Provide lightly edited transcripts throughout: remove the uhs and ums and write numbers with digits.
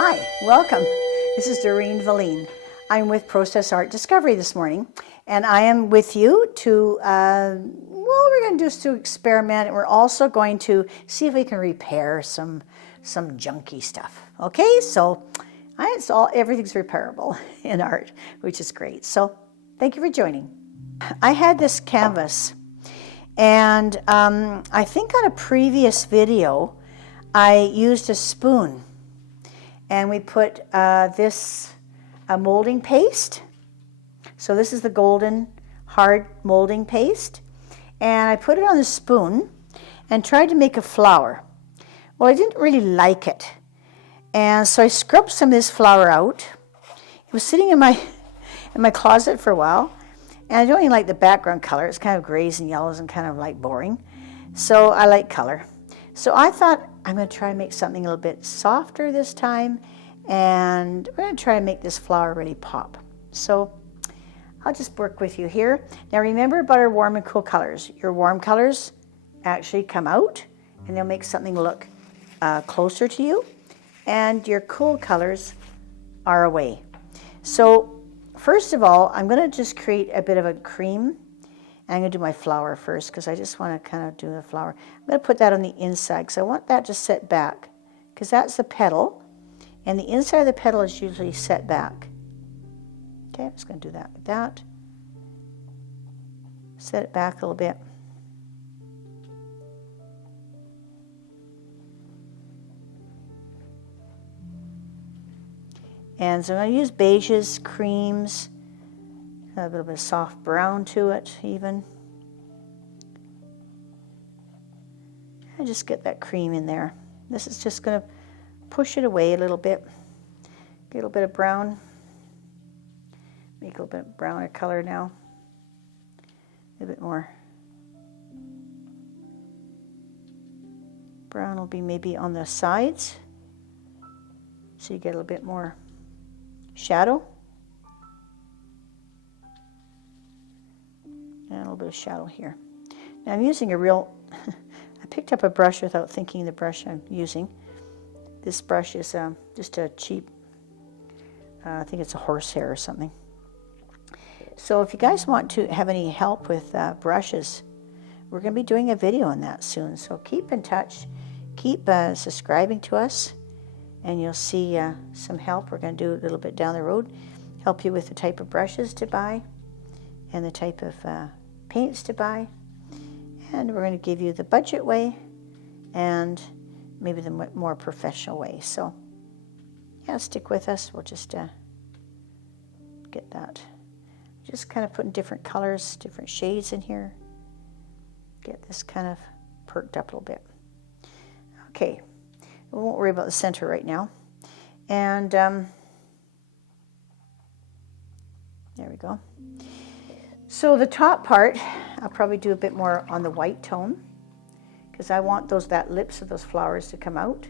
Hi, welcome. This is Doreen Velin. I'm with Process Art Discovery this morning, and I am with you to, we're going to do is to experiment, and we're also going to see if we can repair some junky stuff. Okay, so everything's repairable in art, which is great. So thank you for joining. I had this canvas, and I think on a previous video, I used a spoon. And we put this molding paste. So this is the golden hard molding paste. And I put it on the spoon and tried to make a flower. Well, I didn't really like it. And so I scrubbed some of this flour out. It was sitting in my closet for a while. And I don't even like the background color. It's kind of grays and yellows and kind of like boring. So I like color. So I thought I'm going to try and make something a little bit softer this time, and we're going to try and make this flower really pop. So I'll just work with you here. Now remember about our warm and cool colors. Your warm colors actually come out, and they'll make something look closer to you, and your cool colors are away. So first of all, I'm going to just create a bit of a cream. I'm going to do my flower first because I just want to kind of do the flower. I'm going to put that on the inside because I want that to set back because that's the petal, and the inside of the petal is usually set back. Okay, I'm just going to do that like that. Set it back a little bit. And so I'm going to use beiges, creams, a little bit of soft brown to it even. I just get that cream in there. This is just going to push it away a little bit. Get a little bit of brown. Make a little bit browner color now. A little bit more. Brown will be maybe on the sides, so you get a little bit more shadow. And a little bit of shadow here. Now I'm using a real, I picked up a brush without thinking the brush I'm using. This brush is just a cheap, I think it's a horsehair or something. So if you guys want to have any help with brushes, we're going to be doing a video on that soon. So keep in touch, keep subscribing to us, and you'll see some help. We're going to do a little bit down the road, help you with the type of brushes to buy and the type of paints to buy, and we're going to give you the budget way and maybe the more professional way. So yeah, stick with us. We'll just get that. Just kind of putting different colors, different shades in here. Get this kind of perked up a little bit. Okay, we won't worry about the center right now. And there we go. So the top part, I'll probably do a bit more on the white tone because I want that lips of those flowers to come out.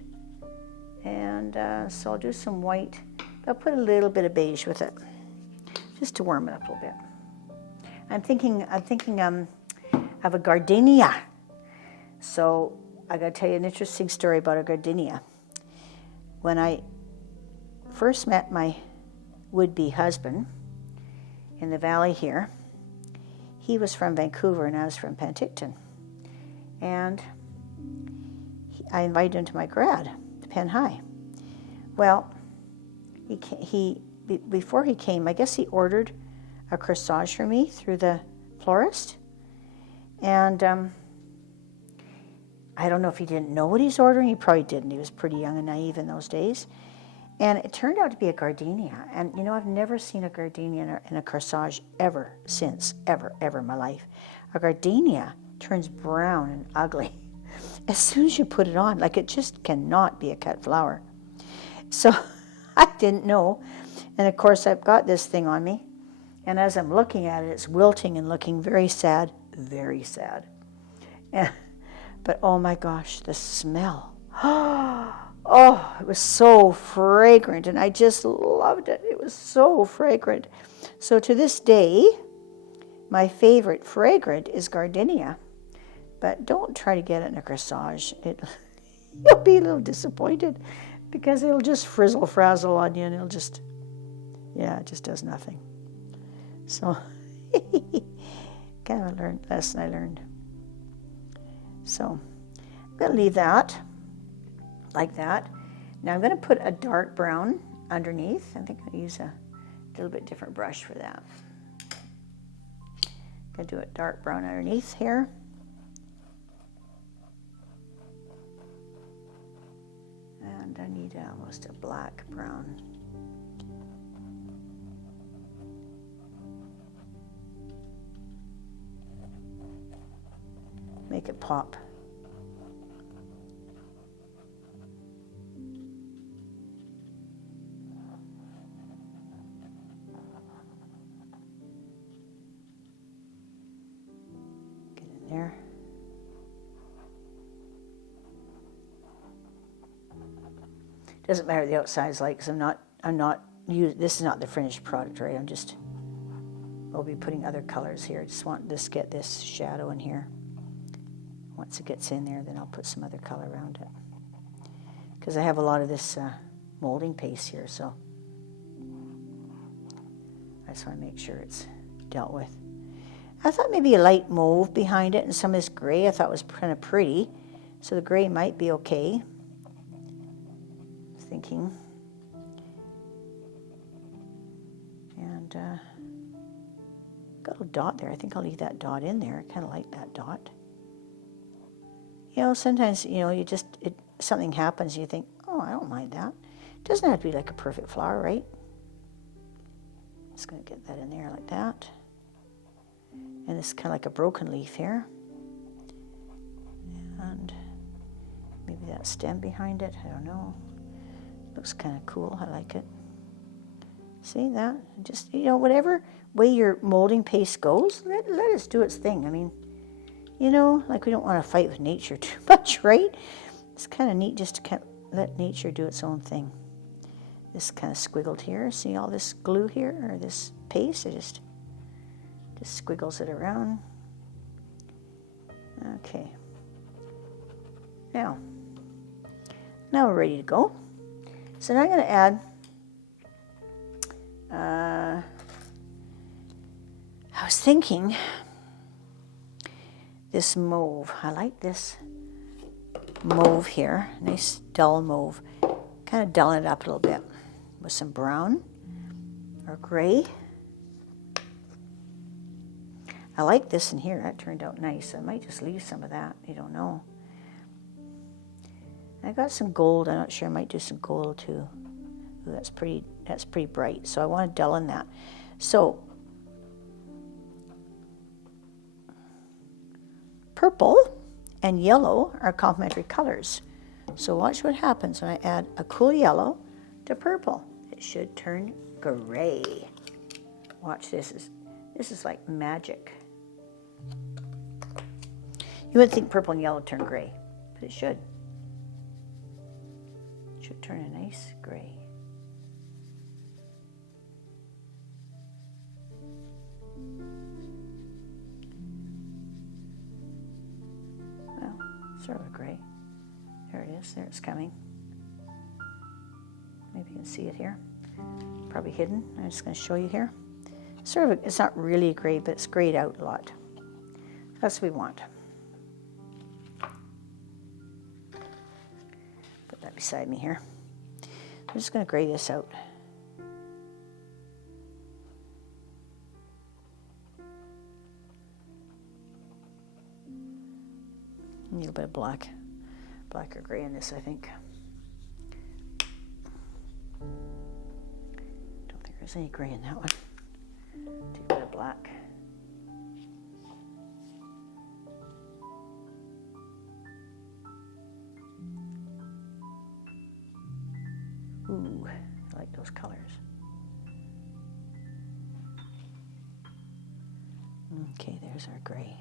And so I'll do some white. I'll put a little bit of beige with it, just to warm it up a little bit. I'm thinking of a gardenia. So I got to tell you an interesting story about a gardenia. When I first met my would-be husband in the valley here, he was from Vancouver and I was from Penticton. And I invited him to my grad, to Penn High. Well, before he came, I guess he ordered a corsage for me through the florist. And I don't know if he didn't know what he's ordering. He probably didn't. He was pretty young and naive in those days. And it turned out to be a gardenia. And, you know, I've never seen a gardenia in a corsage ever since, ever in my life. A gardenia turns brown and ugly as soon as you put it on. Like, it just cannot be a cut flower. So I didn't know. And, of course, I've got this thing on me. And as I'm looking at it, it's wilting and looking very sad, very sad. But, oh, my gosh, the smell. Oh, it was so fragrant, and I just loved it. It was so fragrant. So to this day, my favorite fragrant is gardenia. But don't try to get it in a corsage. You'll be a little disappointed because it'll just frizzle frazzle on you and it'll just, yeah, it just does nothing. So kind of a lesson I learned. So I'm going to leave that like that. Now I'm going to put a dark brown underneath. I think I'll use a little bit different brush for that. I'm going to do a dark brown underneath here. And I need almost a black brown. Make it pop. Get in there. Doesn't matter the outside's like, because this is not the finished product, right? I'll be putting other colors here. I just want to get this shadow in here. Once it gets in there, then I'll put some other color around it. Because I have a lot of this molding paste here, so I just want to make sure it's dealt with. I thought maybe a light mauve behind it and some of this gray I thought was kind of pretty. So the gray might be okay. Thinking. And got a little dot there. I think I'll leave that dot in there. I kind of like that dot. You know, sometimes, you know, something happens and you think, oh, I don't mind that. It doesn't have to be like a perfect flower, right? Just going to get that in there like that. And it's kind of like a broken leaf here. And maybe that stem behind it, I don't know. Looks kind of cool, I like it. See that? Just, you know, whatever way your molding paste goes, let it do its thing. I mean, you know, like we don't want to fight with nature too much, right? It's kind of neat just to let nature do its own thing. This kind of squiggled here. See all this glue here, or this paste? It just squiggles it around. Okay. Now we're ready to go. So now I'm going to add, I was thinking, this mauve. I like this mauve here, nice dull mauve. Kind of dulling it up a little bit with some brown or gray. I like this in here. That turned out nice. I might just leave some of that. You don't know. I got some gold. I'm not sure. I might do some gold too. Ooh, that's pretty bright. So I want to dull in that. So purple and yellow are complementary colors. So watch what happens when I add a cool yellow to purple. It should turn gray. Watch this. This is like magic. You would think purple and yellow turn gray, but it should. It should turn a nice gray. Well, sort of a gray. There it is. There it's coming. Maybe you can see it here. Probably hidden. I'm just going to show you here. Sort of, it's not really gray, but it's grayed out a lot. That's what we want. Put that beside me here. I'm just going to gray this out. A little bit of black or gray in this, I think. Don't think there's any gray in that one. Take a bit of black. Ooh, I like those colors. Okay, there's our gray.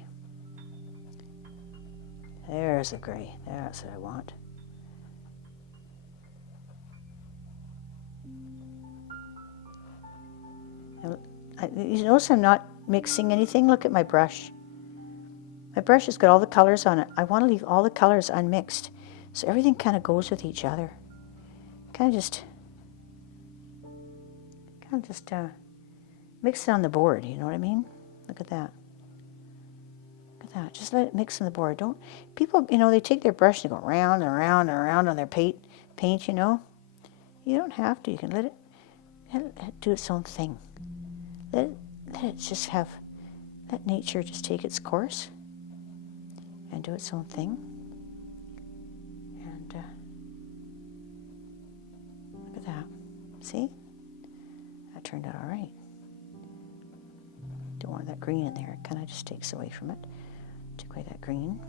There's the gray. That's what I want. You notice I'm not mixing anything. Look at my brush. My brush has got all the colors on it. I want to leave all the colors unmixed, so everything kind of goes with each other. kind of just mix it on the board, you know what I mean? Look at that. Look at that. Just let it mix on the board. Don't, people, you know, they take their brush and go round and round and round on their paint, you know. You don't have to. You can let it do its own thing. Let it just have, let nature just take its course and do its own thing. And look at that. See? That turned out all right. Don't want that green in there. It kind of just takes away from it. Take away that green.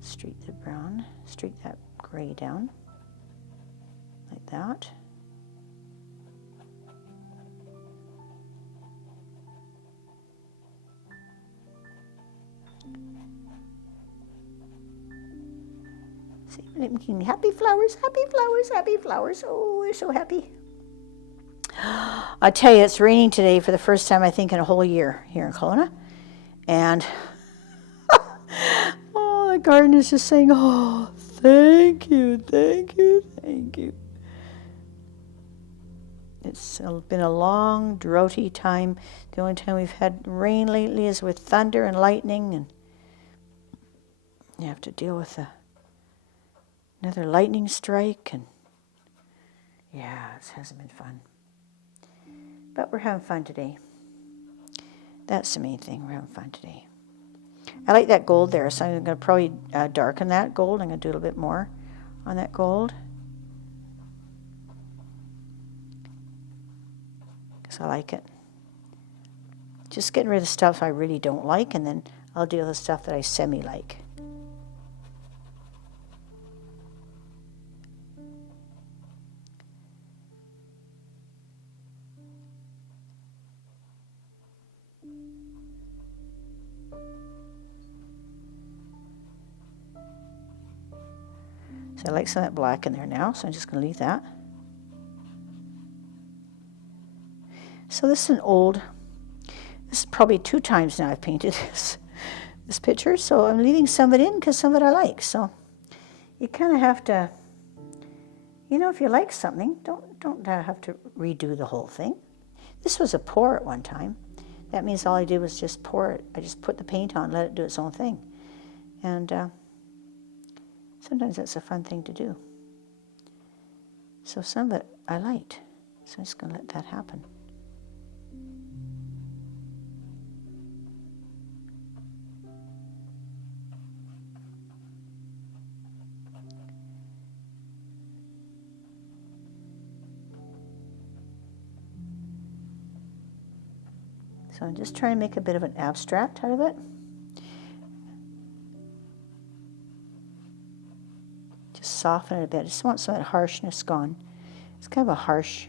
Streak the brown. Streak that gray down. Like that. See, making happy flowers, happy flowers, happy flowers. Oh, they're so happy. I tell you, it's raining today for the first time, I think, in a whole year here in Kelowna. And oh, the garden is just saying, oh, thank you, thank you, thank you. It's been a long, droughty time. The only time we've had rain lately is with thunder and lightning, and you have to deal with another lightning strike, and yeah, it hasn't been fun. But we're having fun today. That's the main thing, we're having fun today. I like that gold there, so I'm going to probably darken that gold. I'm going to do a little bit more on that gold. Because I like it. Just getting rid of the stuff I really don't like, and then I'll deal with the stuff that I semi-like. So I like some of that black in there now, so I'm just going to leave that. So this is this is probably 2 times now I've painted this picture, so I'm leaving some of it in because some of it I like. So you kind of have to, you know, if you like something, don't have to redo the whole thing. This was a pour at one time. That means all I did was just pour it. I just put the paint on, let it do its own thing. And sometimes that's a fun thing to do. So some of it I liked, so I'm just going to let that happen. So I'm just trying to make a bit of an abstract out of it. Just soften it a bit. I just want some of that harshness gone. It's kind of a harsh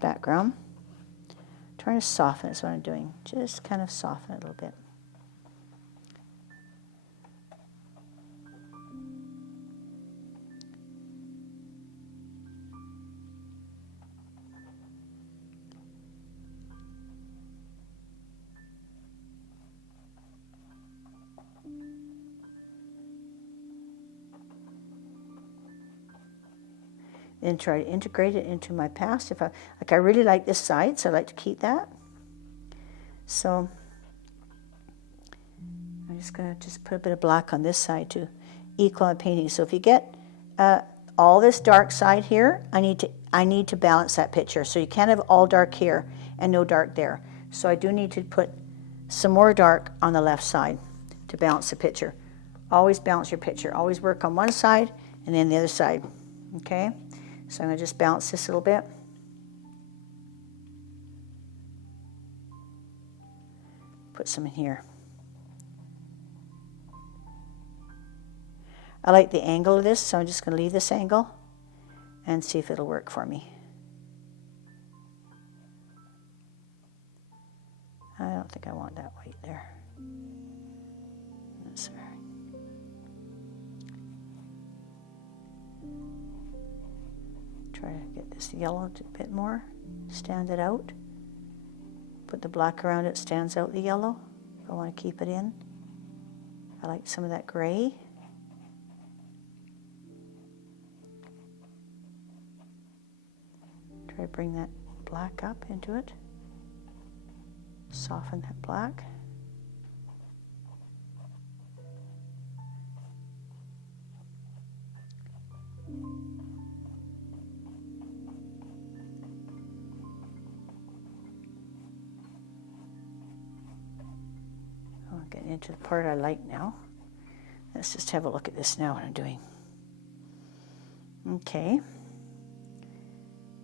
background. Trying to soften is what I'm doing. Just kind of soften it a little bit. And try to integrate it into my past. If I really like this side, so I like to keep that. So I'm just going to put a bit of black on this side to equal my painting. So if you get all this dark side here, I need to balance that picture. So you can't have all dark here and no dark there. So I do need to put some more dark on the left side to balance the picture. Always balance your picture. Always work on one side and then the other side. Okay? So I'm going to just balance this a little bit. Put some in here. I like the angle of this, so I'm just going to leave this angle and see if it'll work for me. I don't think I want that white there. That's all right. Try to get this yellow a bit more, stand it out. Put the black around it, stands out the yellow. If I want to keep it in. I like some of that gray. Try to bring that black up into it. Soften that black. Oh, getting into the part I like now. Let's just have a look at this now, what I'm doing. Okay.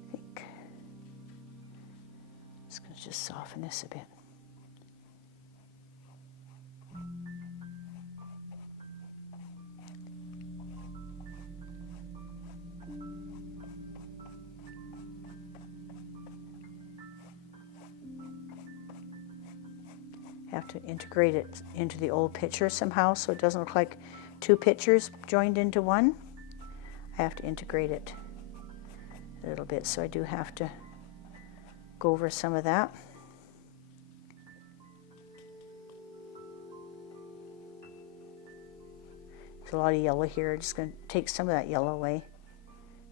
I think I'm just going to just soften this a bit. Have to integrate it into the old picture somehow so it doesn't look like two pictures joined into one. I have to integrate it a little bit, so I do have to go over some of that. There's a lot of yellow here. I'm just going to take some of that yellow away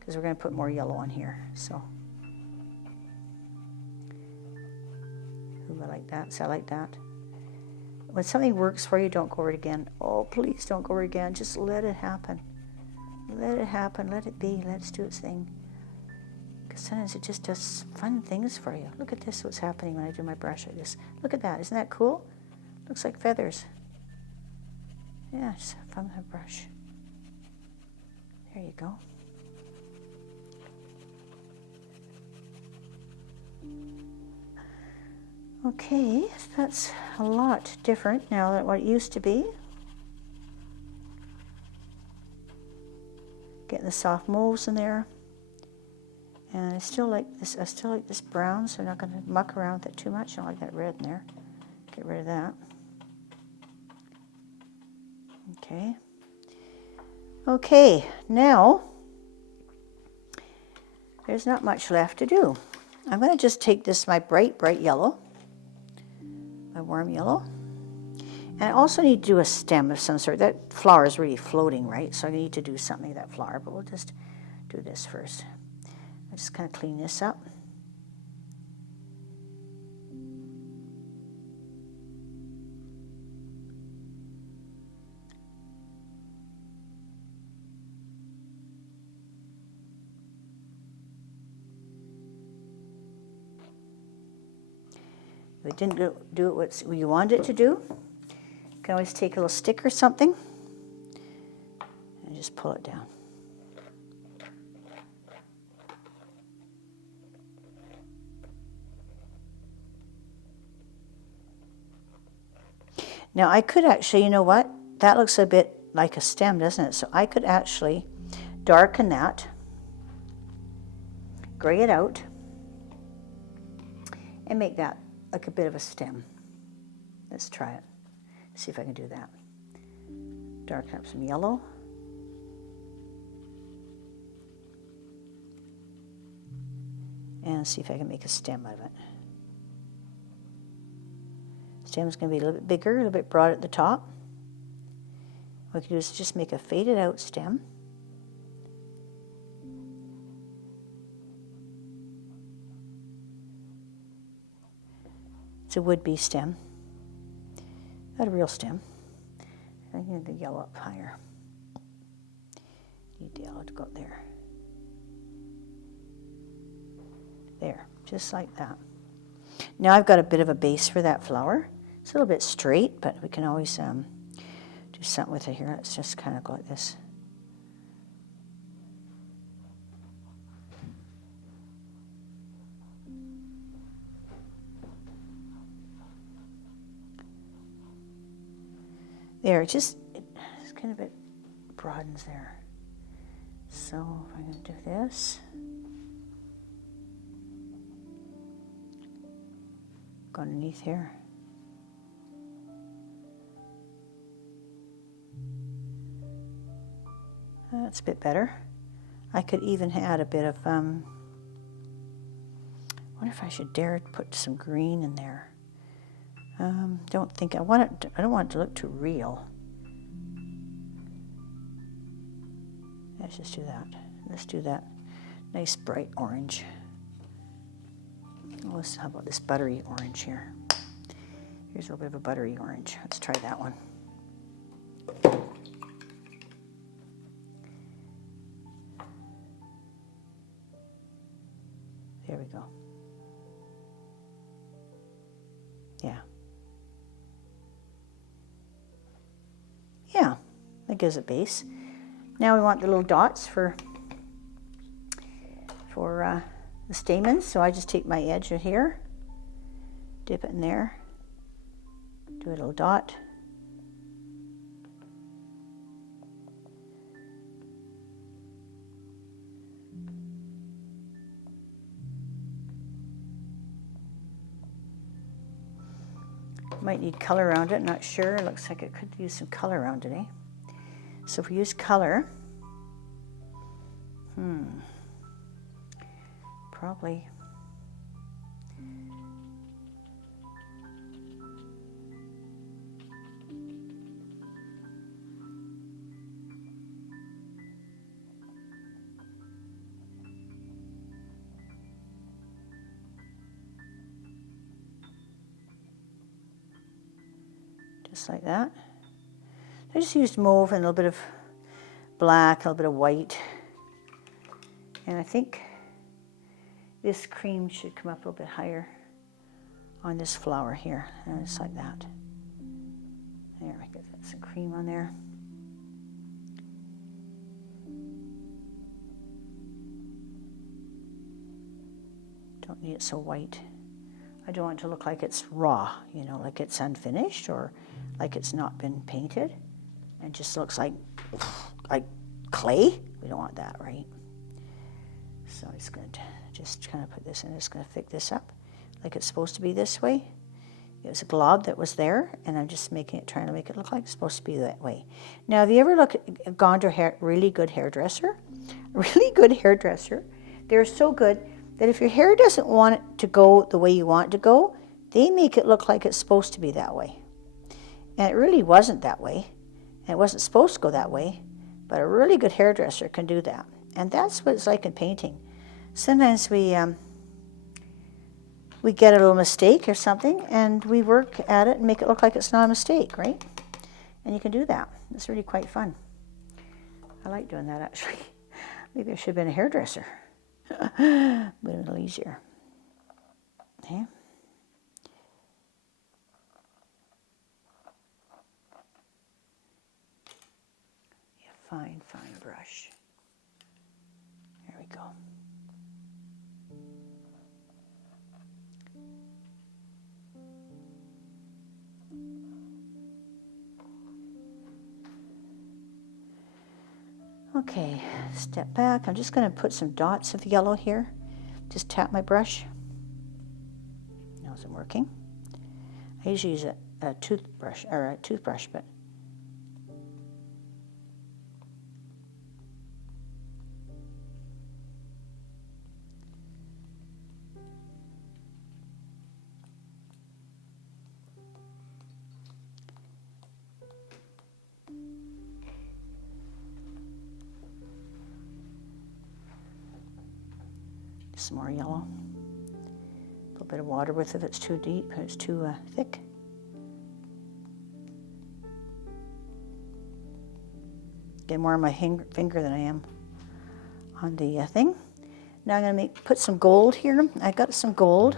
because we're going to put more yellow on here. So, ooh, I like that. So I like that. When something works for you, don't go over it again. Oh, please don't go over it again. Just let it happen. Let it happen. Let it be. Let it do its thing. Because sometimes it just does fun things for you. Look at this, what's happening when I do my brush like this. Look at that. Isn't that cool? Looks like feathers. Yeah, just have fun with my brush. There you go. Okay, that's a lot different now than what it used to be. Getting the soft mauves in there. And I still like this brown, so I'm not going to muck around with it too much. I don't like that red in there. Get rid of that. Okay. Okay, now there's not much left to do. I'm going to just take this, my bright, bright yellow, my warm yellow. And I also need to do a stem of some sort. That flower is really floating, right? So I need to do something with that flower, but we'll just do this first. I'll just kind of clean this up. If it didn't do it what you wanted it to do, you can always take a little stick or something and just pull it down. Now I could actually, you know what? That looks a bit like a stem, doesn't it? So I could actually darken that, gray it out, and make that like a bit of a stem. Let's try it. See if I can do that. Darken up some yellow. And see if I can make a stem out of it. Stem's going to be a little bit bigger, a little bit broad at the top. What we can do is just make a faded out stem. It's a would-be stem, not a real stem. I need the yellow up higher. Need the yellow to go up there. There, just like that. Now I've got a bit of a base for that flower. It's a little bit straight, but we can always do something with it here. Let's just kind of go like this. There, it's kind of, it broadens there. So if I'm going to do this, go underneath here. That's a bit better. I could even add a bit of, I wonder if I should dare put some green in there. Don't think I want it. I don't want it to look too real. Let's just do that. Let's do that nice bright orange. How about this buttery orange here? Here's a little bit of a buttery orange. Let's try that one. There we go. Yeah. Yeah, that gives it base. Now we want the little dots for the stamens. So I just take my edge of here, dip it in there, do a little dot. Might need color around it, not sure. It looks like it could use some color around it, eh? So if we use color, probably just like that. I just used mauve and a little bit of black, a little bit of white. And I think this cream should come up a little bit higher on this flower here. And just like that. There, we get some cream on there. Don't need it so white. I don't want it to look like it's raw, you know, like it's unfinished or like it's not been painted and just looks like clay. We don't want that, right? So I'm just going to just kind of put this in. I'm just going to thick this up like it's supposed to be this way. It was a blob that was there, and I'm just trying to make it look like it's supposed to be that way. Now, have you ever gone to a really good hairdresser? A really good hairdresser. They're so good that if your hair doesn't want it to go the way you want it to go, they make it look like it's supposed to be that way. And it really wasn't that way. And it wasn't supposed to go that way. But a really good hairdresser can do that. And that's what it's like in painting. Sometimes we get a little mistake or something, and we work at it and make it look like it's not a mistake, right? And you can do that. It's really quite fun. I like doing that, actually. Maybe I should have been a hairdresser. But a little easier. Okay. Yeah, fine brush. There we go. Okay, step back. I'm just going to put some dots of yellow here. Just tap my brush. It wasn't working. I usually use a toothbrush, but some more yellow. A little bit of water with it if it's too deep, if it's too thick. Get more on my finger than I am on the thing. Now I'm going to put some gold here. I got some gold.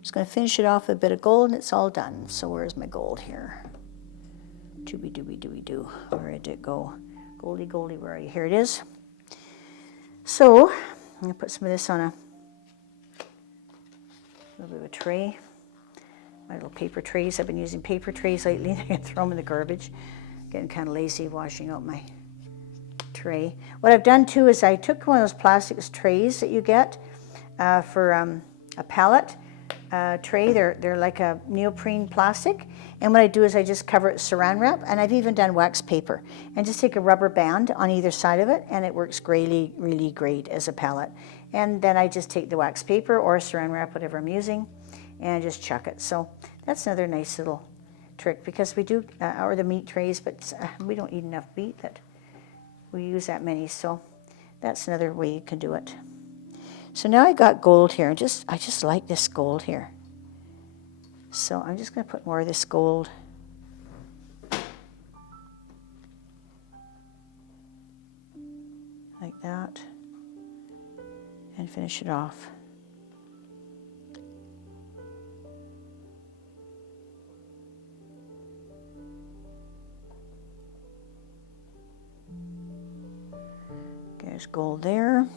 Just going to finish it off with a bit of gold, and it's all done. So where's my gold here? Dooby dooby dooby doo. Where did it go? Goldie, goldie, where are you? Here it is. So I'm going to put some of this on a little bit of a tray. My little paper trays. I've been using paper trays lately. I'm going to throw them in the garbage. Getting kind of lazy washing out my tray. What I've done too is I took one of those plastic trays that you get for a palette tray. They're like a neoprene plastic. And what I do is I just cover it with saran wrap, and I've even done wax paper. And just take a rubber band on either side of it, and it works really, really great as a palette. And then I just take the wax paper or saran wrap, whatever I'm using, and just chuck it. So that's another nice little trick, because we do, or the meat trays, but we don't eat enough meat that we use that many. So that's another way you can do it. So now I got gold here. I just like this gold here. So I'm just going to put more of this gold. Like that. And finish it off. There's gold there.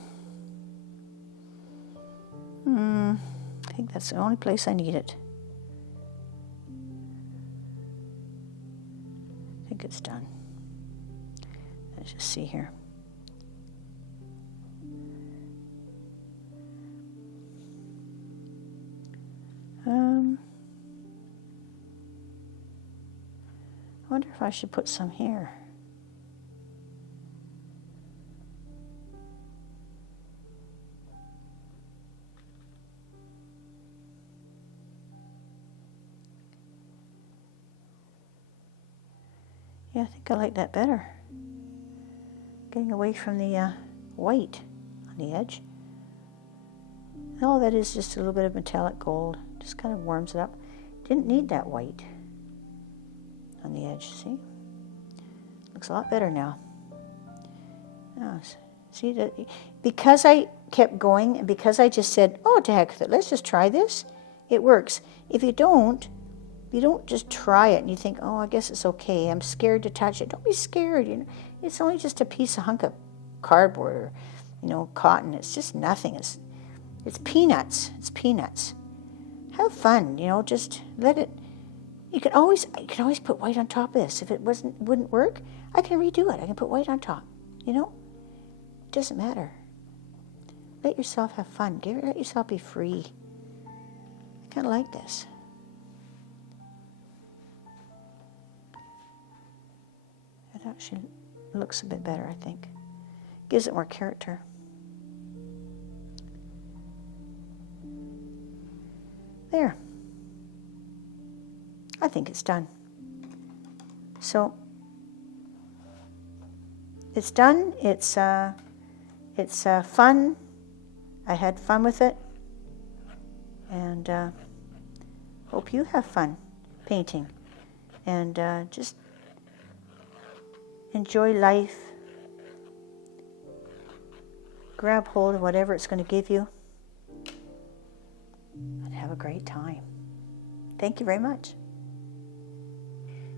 I think that's the only place I need it. I think it's done. Let's just see here. I wonder if I should put some here. Yeah, I think I like that better. Getting away from the white on the edge. And all that is just a little bit of metallic gold. Just kind of warms it up. Didn't need that white on the edge, see? Looks a lot better now. Oh, see, that because I kept going and because I just said, oh, to heck with it, let's just try this, it works. If you don't just try it and you think, oh, I guess it's okay, I'm scared to touch it. Don't be scared, you know. It's only just a hunk of cardboard or, you know, cotton. It's just nothing. It's peanuts. It's peanuts. Have fun, you know, just let it. You can always put white on top of this. If it wouldn't work, I can redo it. I can put white on top, you know. It doesn't matter. Let yourself have fun. Let yourself be free. I kind of like this. It actually looks a bit better, I think. Gives it more character. There. I think it's done. So it's done. It's fun. I had fun with it, and hope you have fun painting. And just enjoy life. Grab hold of whatever it's going to give you, and have a great time. Thank you very much.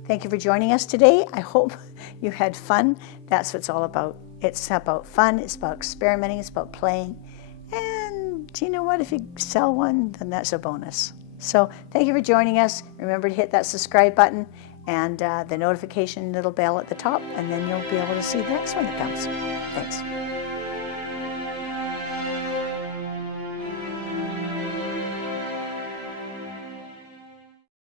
Thank you for joining us today. I hope you had fun. That's what it's all about. It's about fun. It's about experimenting. It's about playing. And you know what? If you sell one, then that's a bonus. So thank you for joining us. Remember to hit that subscribe button and the notification little bell at the top, and then you'll be able to see the next one that comes. Thanks.